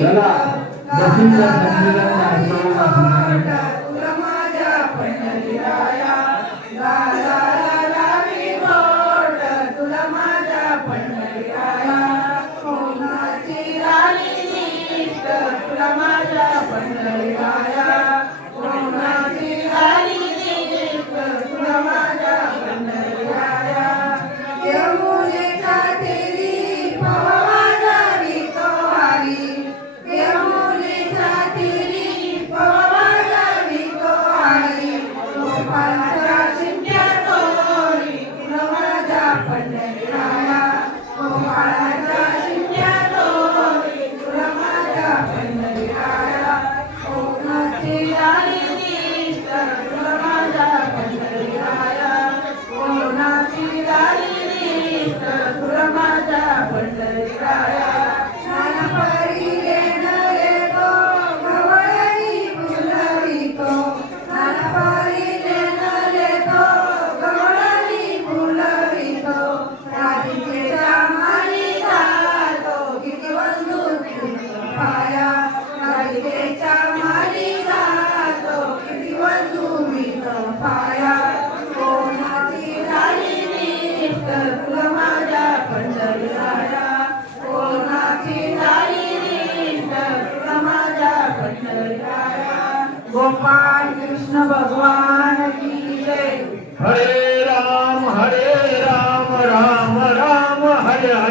चला बसून तुला माझ्या पंढरीराया लावी गोड तुला माझ्या पंढरीराया कोणाची राणी नीट तुला माझ्या पंढरीराया कोणाची राणी नीट तुला माझ्या पंढरीराया यमुनेच्या तीरी पवा जावी तो हरी यमुनेच्या तीरी पवा जावी तो हरी गोपाळाच्या शिंप्या तोरी तुला माझ्या पंढरीराया गोपाळाच्या शिंप्या तोरी तुला माझ्या पंढरीराया कोणाची राणी नीट तुला माझ्या पंढरीराया कोणाची राणी नीट तुला माझ्या पंढरीराया नानपरी येणारे तो गवळणी फुलवितो नानपरी येणारे तो गवळणी फुलवितो राधिकेच्या माळी घालतो किती बंधू पाया राधिकेच्या माळी घालतो किती बंधू पाया कोणाची राणी नीट तुला माझ्या पंढरीराया कोणाची राणी नीट तुला माझ्या पंढरीराया गोपाळ कृष्ण भगवान की जय। हरे राम राम राम हरे हरे।